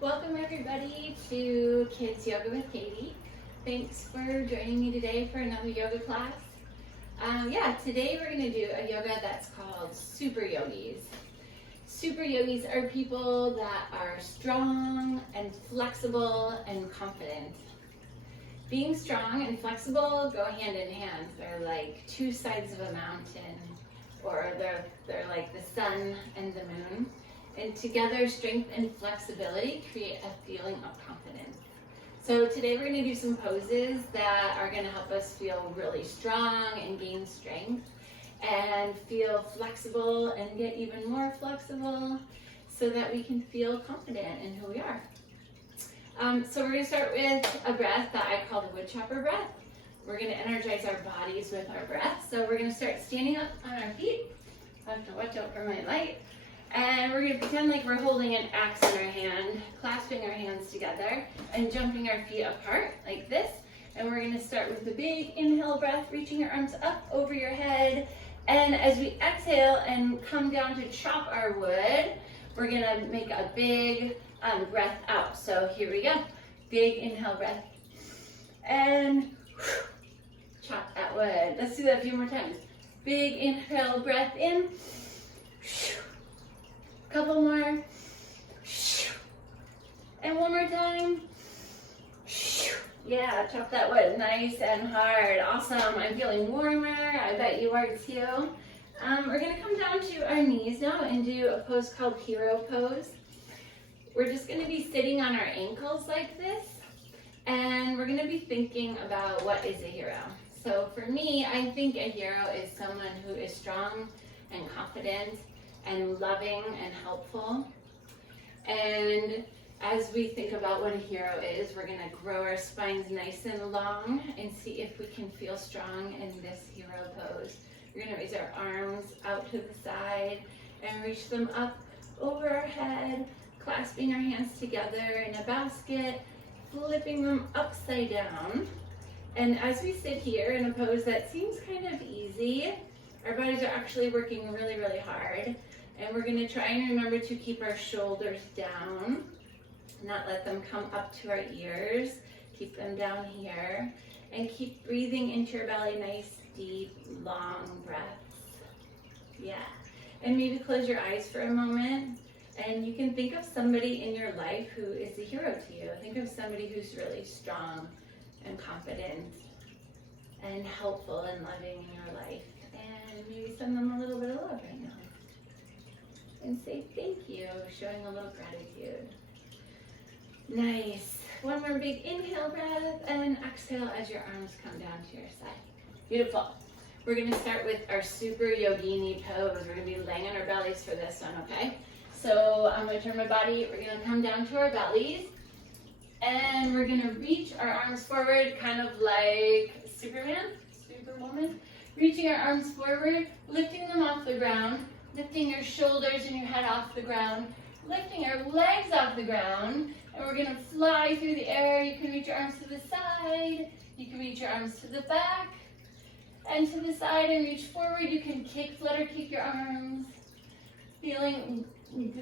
Welcome everybody to Kids Yoga with Katie. Thanks for joining me today for another yoga class. Today we're going to do a yoga that's called Super Yogis. Super Yogis are people that are strong and flexible and confident. Being strong and flexible go hand in hand. They're like two sides of a mountain, or they're like the sun and the moon. And together, strength and flexibility create a feeling of confidence. So today we're going to do some poses that are going to help us feel really strong and gain strength, and feel flexible and get even more flexible so that we can feel confident in who we are. So we're going to start with a breath that I call the woodchopper breath. We're going to energize our bodies with our breath. So we're going to start standing up on our feet. I have to watch out for my light. And we're going to pretend like we're holding an axe in our hand, clasping our hands together and jumping our feet apart like this. And we're going to start with the big inhale breath, reaching your arms up over your head. And as we exhale and come down to chop our wood, we're going to make a big breath out. So here we go. Big inhale breath. And chop that wood. Let's do that a few more times. Big inhale breath in. Couple more. And one more time. Yeah, chop that wood nice and hard. Awesome. I'm feeling warmer. I bet you are too. We're going to come down to our knees now and do a pose called hero pose. We're just going to be sitting on our ankles like this, and we're going to be thinking about what is a hero. So for me, I think a hero is someone who is strong and confident and loving and helpful. And as we think about what a hero is, we're going to grow our spines nice and long and see if we can feel strong in this hero pose. We're going to raise our arms out to the side and reach them up over our head, clasping our hands together in a basket, flipping them upside down. And as we sit here in a pose that seems kind of easy, our bodies are actually working really, really hard. And we're going to try and remember to keep our shoulders down, not let them come up to our ears. Keep them down here. And keep breathing into your belly, nice, deep, long breaths. Yeah. And maybe close your eyes for a moment. And you can think of somebody in your life who is a hero to you. Think of somebody who's really strong and confident and helpful and loving in your life. And maybe send them a little bit of love right now. And say thank you, showing a little gratitude. Nice. One more big inhale breath and exhale as your arms come down to your side. Beautiful. We're going to start with our super yogini pose. We're going to be laying on our bellies for this one, okay? So I'm going to turn my body. We're going to come down to our bellies. And we're going to reach our arms forward, kind of like Superman, Superwoman. Reaching our arms forward, lifting them off the ground, lifting your shoulders and your head off the ground, lifting our legs off the ground, and we're going to fly through the air. You can reach your arms to the side, you can reach your arms to the back, and to the side, and reach forward. You can flutter kick your arms, feeling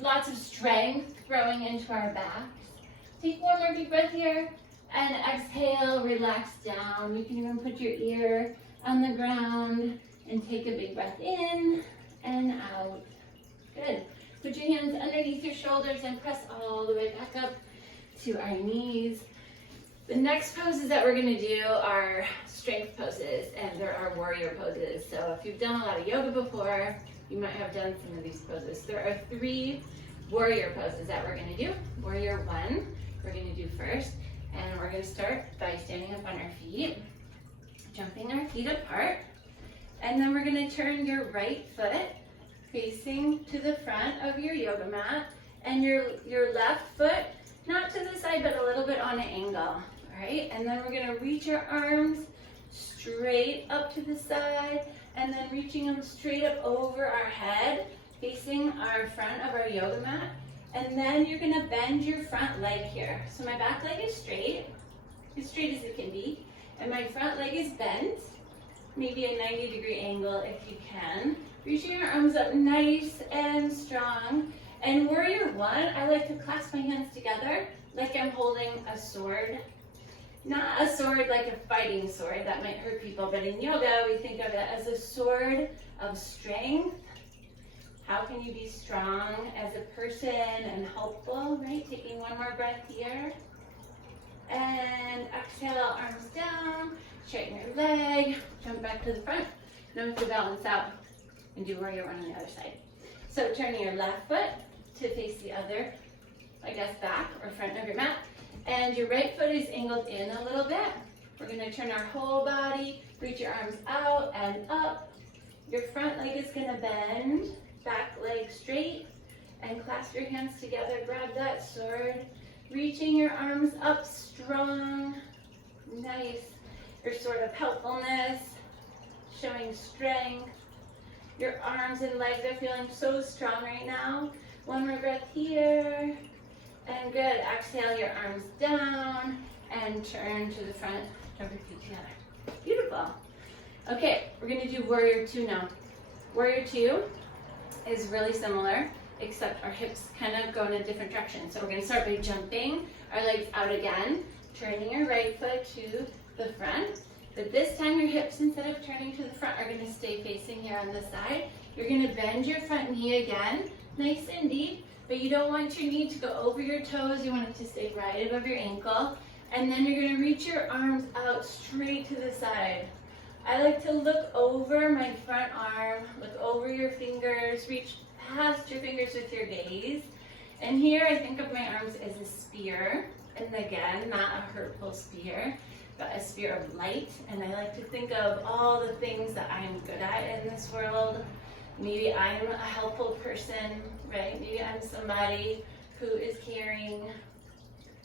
lots of strength growing into our backs. Take one more big breath here, and exhale, relax down. You can even put your ear on the ground and take a big breath in and out. Good. Put your hands underneath your shoulders and press all the way back up to our knees. The next poses that we're going to do are strength poses, and there are warrior poses. So if you've done a lot of yoga before, you might have done some of these poses. There are 3 warrior poses that we're going to do. Warrior 1, we're going to do first, and we're going to start by standing up on our feet, jumping our feet apart, and then we're going to turn your right foot facing to the front of your yoga mat, and your left foot not to the side but a little bit on an angle. All right, and then we're going to reach our arms straight up to the side, and then reaching them straight up over our head, facing our front of our yoga mat. And then you're going to bend your front leg here. So my back leg is straight, as straight as it can be, and my front leg is bent, maybe a 90-degree angle if you can. Reaching your arms up nice and strong, And warrior one, I like to clasp my hands together like I'm holding a sword. Not a sword like a fighting sword, that might hurt people, but in yoga we think of it as a sword of strength. How can you be strong as a person and helpful, right? Taking one more breath here. And exhale, arms down, straighten your leg, jump back to the front. Notice the balance out and do warrior one on the other side. So turning your left foot to face the other, I guess back or front of your mat. And your right foot is angled in a little bit. We're gonna turn our whole body, reach your arms out and up. Your front leg is gonna bend, back leg straight, and clasp your hands together, grab that sword. Reaching your arms up strong, nice. Your sword of helpfulness, showing strength. Your arms and legs are feeling so strong right now. One more breath here, and good. Exhale your arms down and turn to the front, jump your feet together. Beautiful. Okay, we're gonna do warrior two now. Warrior two is really similar, except our hips kind of go in a different direction. So we're going to start by jumping our legs out again, turning your right foot to the front. But this time your hips, instead of turning to the front, are going to stay facing here on the side. You're going to bend your front knee again, nice and deep, but you don't want your knee to go over your toes. You want it to stay right above your ankle. And then you're going to reach your arms out straight to the side. I like to look over my front arm, look over your fingers, reach past your fingers with your gaze. And here I think of my arms as a spear. And again, not a hurtful spear, but a spear of light. And I like to think of all the things that I'm good at in this world. Maybe I'm a helpful person, right? Maybe I'm somebody who is caring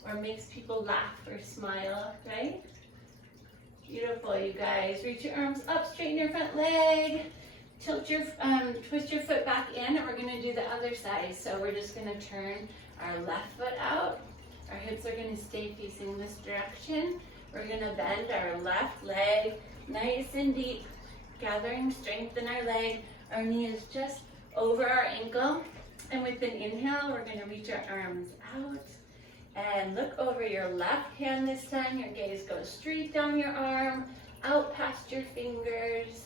or makes people laugh or smile, right? Beautiful, you guys. Reach your arms up, straighten your front leg. Twist your foot back in, and we're going to do the other side. So we're just going to turn our left foot out. Our hips are going to stay facing this direction. We're going to bend our left leg nice and deep, gathering strength in our leg. Our knee is just over our ankle. And with an inhale, we're going to reach our arms out. And look over your left hand this time. Your gaze goes straight down your arm, out past your fingers.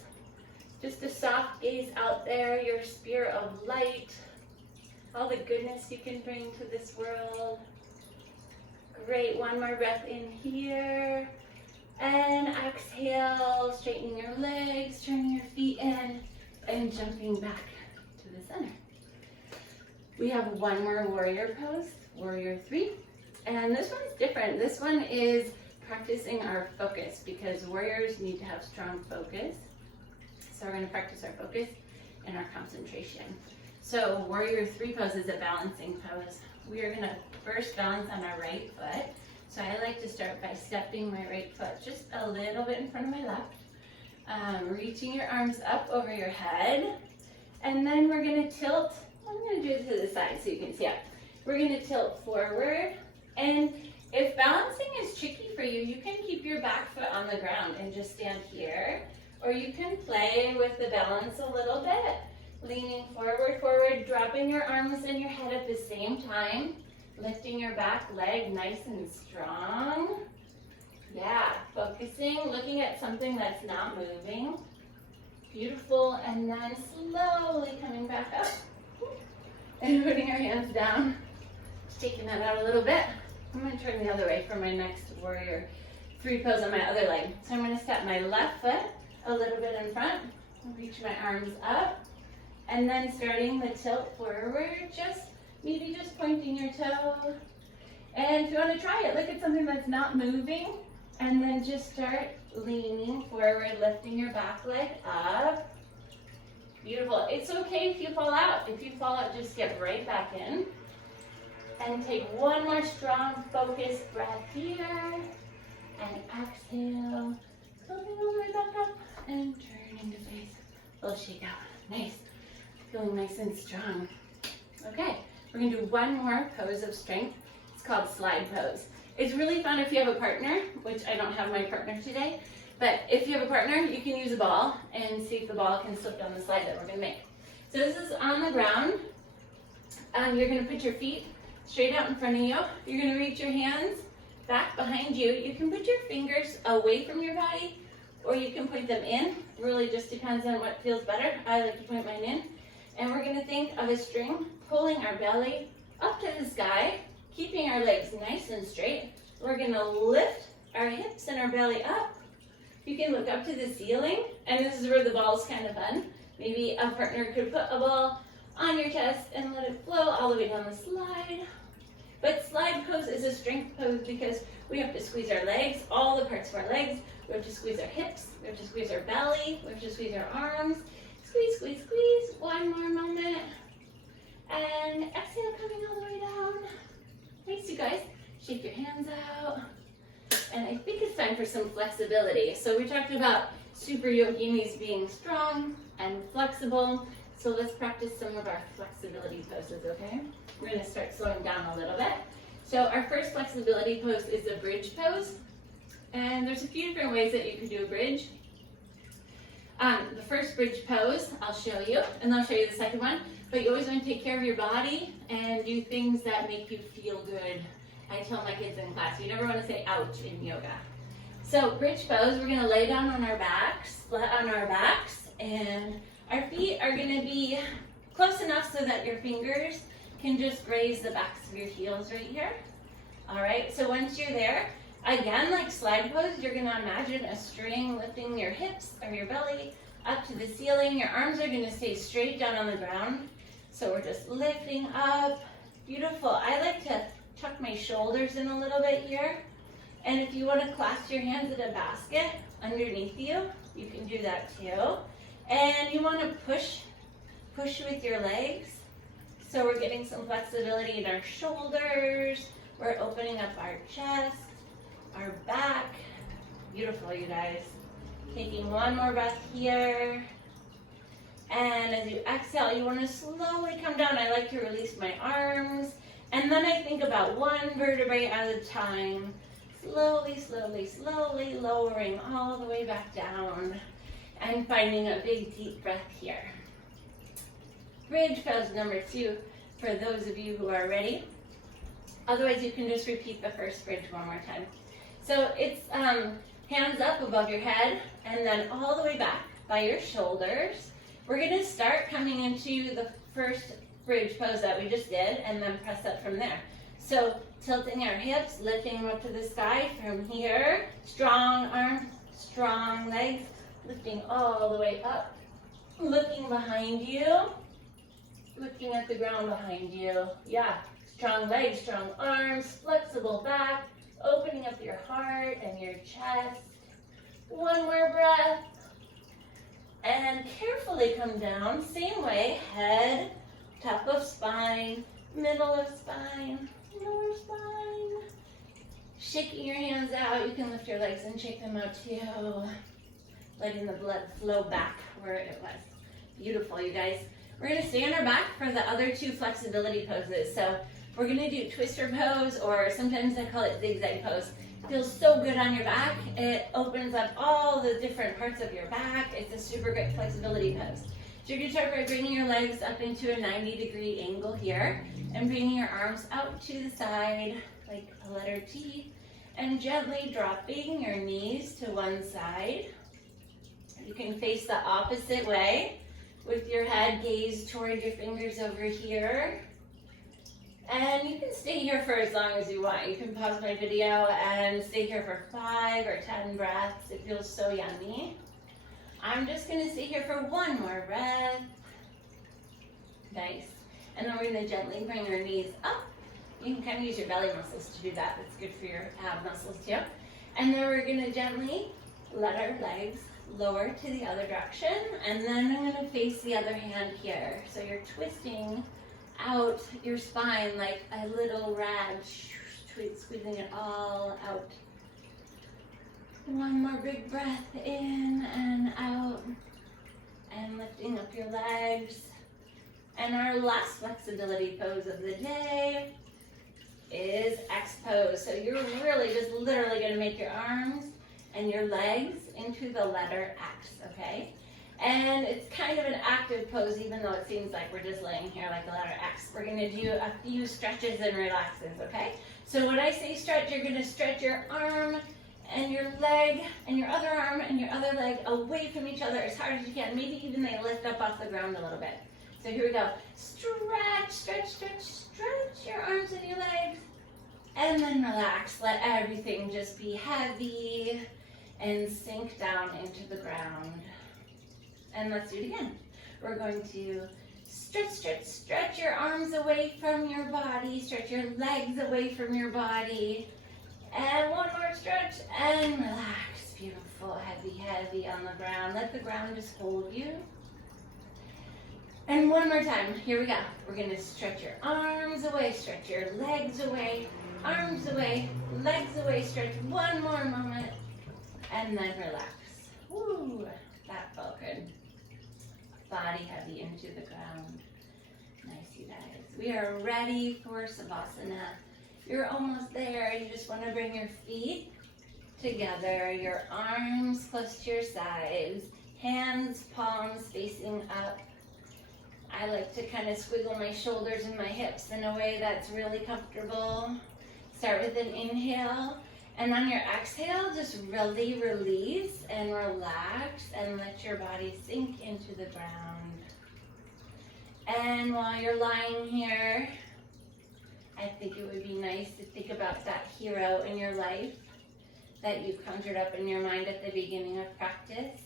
Just a soft gaze out there, your spear of light, all the goodness you can bring to this world. Great, one more breath in here. And exhale, straighten your legs, turning your feet in, and jumping back to the center. We have one more warrior pose, warrior three. And this one's different. This one is practicing our focus because warriors need to have strong focus. So we're going to practice our focus and our concentration. So warrior three pose is a balancing pose. We are going to first balance on our right foot. So I like to start by stepping my right foot just a little bit in front of my left. Reaching your arms up over your head. And then we're going to tilt. I'm going to do it to the side so you can see it. We're going to tilt forward. And if balancing is tricky for you, you can keep your back foot on the ground and just stand here. Or you can play with the balance a little bit, leaning forward, dropping your arms and your head at the same time, lifting your back leg nice and strong. Yeah, focusing, looking at something that's not moving. Beautiful, and then slowly coming back up and putting our hands down, taking that out a little bit. I'm going to turn the other way for my next warrior three pose on my other leg. So I'm going to step my left foot a little bit in front, reach my arms up, and then starting the tilt forward, maybe just pointing your toe. And if you want to try it, look at something that's not moving, and then just start leaning forward, lifting your back leg up. Beautiful. It's okay if you fall out. If you fall out, just get right back in. And take one more strong, focused breath here. And exhale. Tilting all the way back up and turning to face. Little shake out. Nice. Feeling nice and strong. Okay, we're going to do one more pose of strength. It's called slide pose. It's really fun if you have a partner, which I don't have my partner today. But if you have a partner, you can use a ball and see if the ball can slip down the slide that we're going to make. So this is on the ground. You're gonna put your feet straight out in front of you. You're gonna reach your hands back behind you. You can put your fingers away from your body, or you can point them in. Really just depends on what feels better. I like to point mine in. And we're gonna think of a string pulling our belly up to the sky, keeping our legs nice and straight. We're gonna lift our hips and our belly up. You can look up to the ceiling, and this is where the ball's kind of fun. Maybe a partner could put a ball on your chest and let it flow all the way down the slide. But slide pose is a strength pose because we have to squeeze our legs, all the parts of our legs. We have to squeeze our hips, we have to squeeze our belly, we have to squeeze our arms. Squeeze, squeeze, squeeze. One more moment. And exhale, coming all the way down. Thanks, you guys. Shake your hands out. And I think it's time for some flexibility. So we talked about super yoginis being strong and flexible. So let's practice some of our flexibility poses, okay? We're gonna start slowing down a little bit. So our first flexibility pose is a bridge pose. And there's a few different ways that you can do a bridge. The first bridge pose, I'll show you, and I'll show you the second one. But you always want to take care of your body and do things that make you feel good. I tell my kids in class, you never want to say ouch in yoga. So bridge pose, we're going to lay down on our backs, flat on our backs, and our feet are going to be close enough so that your fingers can just graze the backs of your heels right here. All right, so once you're there, again, like slide pose, you're gonna imagine a string lifting your hips or your belly up to the ceiling. Your arms are gonna stay straight down on the ground. So we're just lifting up. Beautiful. I like to tuck my shoulders in a little bit here. And if you wanna clasp your hands in a basket underneath you, you can do that too. And you wanna push with your legs. So we're getting some flexibility in our shoulders. We're opening up our chest, our back. Beautiful, you guys. Taking one more breath here. And as you exhale, you want to slowly come down. I like to release my arms. And then I think about one vertebrae at a time. Slowly, slowly, slowly lowering all the way back down. And finding a big deep breath here. Bridge pose number 2 for those of you who are ready. Otherwise, you can just repeat the first bridge one more time. So it's hands up above your head and then all the way back by your shoulders. We're going to start coming into the first bridge pose that we just did and then press up from there. So tilting our hips, lifting them up to the sky from here. Strong arms, strong legs, lifting all the way up. Looking behind you, looking at the ground behind you. Yeah. Strong legs, strong arms, flexible back, opening up your heart and your chest. One more breath. And carefully come down, same way, head, top of spine, middle of spine, lower spine. Shaking your hands out, you can lift your legs and shake them out too. Letting the blood flow back where it was. Beautiful, you guys. We're gonna stay on our back for the other 2 flexibility poses. So we're gonna do twister pose, or sometimes I call it zigzag pose. It feels so good on your back. It opens up all the different parts of your back. It's a super great flexibility pose. So you're gonna start by bringing your legs up into a 90-degree angle here, and bringing your arms out to the side, like a letter T, and gently dropping your knees to one side. You can face the opposite way with your head gaze toward your fingers over here. And you can stay here for as long as you want. You can pause my video and stay here for 5 or 10 breaths. It feels so yummy. I'm just gonna stay here for one more breath. Nice. And then we're gonna gently bring our knees up. You can kind of use your belly muscles to do that. That's good for your ab muscles too. And then we're gonna gently let our legs lower to the other direction. And then I'm gonna face the other hand here. So you're twisting out your spine like a little rag, squeezing it all out. One more big breath in and out, and lifting up your legs. And our last flexibility pose of the day is X pose. So you're really just literally gonna make your arms and your legs into the letter X, okay? And it's kind of an active pose, even though it seems like we're just laying here like a letter X. We're gonna do a few stretches and relaxes, okay? So when I say stretch, you're gonna stretch your arm and your leg and your other arm and your other leg away from each other as hard as you can. Maybe even they lift up off the ground a little bit. So here we go. Stretch, stretch, stretch, stretch your arms and your legs. And then relax. Let everything just be heavy and sink down into the ground. And let's do it again. We're going to stretch, stretch, stretch your arms away from your body. Stretch your legs away from your body. And one more stretch and relax. Beautiful, heavy, heavy on the ground. Let the ground just hold you. And one more time. Here we go. We're going to stretch your arms away. Stretch your legs away. Arms away. Legs away. Stretch one more moment. And then relax. Woo, that felt good. Body heavy into the ground. Nice, you guys. We are ready for Savasana. You're almost there. You just want to bring your feet together, your arms close to your sides, hands, palms facing up. I like to kind of squiggle my shoulders and my hips in a way that's really comfortable. Start with an inhale. And on your exhale, just really release and relax and let your body sink into the ground. And while you're lying here, I think it would be nice to think about that hero in your life that you conjured up in your mind at the beginning of practice.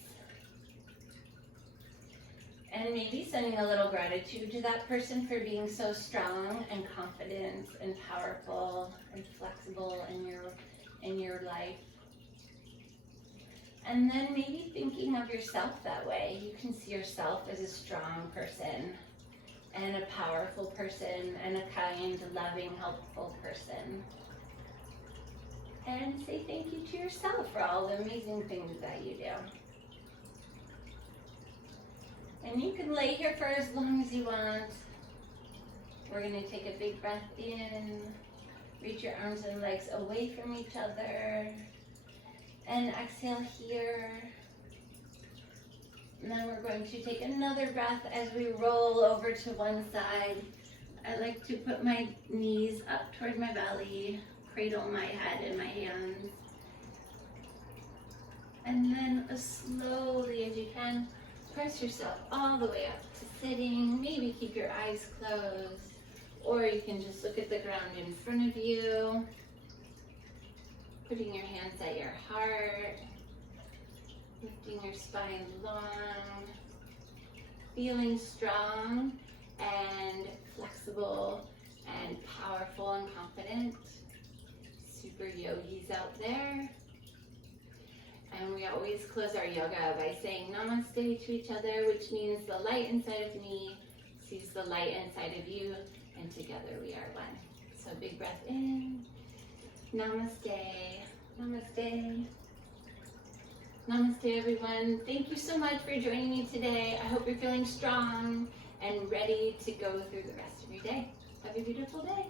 And maybe sending a little gratitude to that person for being so strong and confident and powerful and flexible in your life. And then maybe thinking of yourself that way. You can see yourself as a strong person and a powerful person and a kind, loving, helpful person. And say thank you to yourself for all the amazing things that you do. And you can lay here for as long as you want. We're going to take a big breath in. Reach your arms and legs away from each other. And exhale here. And then we're going to take another breath as we roll over to one side. I like to put my knees up toward my belly, cradle my head in my hands. And then as slowly as you can, press yourself all the way up to sitting. Maybe keep your eyes closed. Or you can just look at the ground in front of you. Putting your hands at your heart. Lifting your spine long. Feeling strong and flexible and powerful and confident. Super yogis out there. And we always close our yoga by saying namaste to each other, which means the light inside of me sees the light inside of you, and together we are one. So big breath in. Namaste. Namaste. Namaste, everyone. Thank you so much for joining me today. I hope you're feeling strong and ready to go through the rest of your day. Have a beautiful day.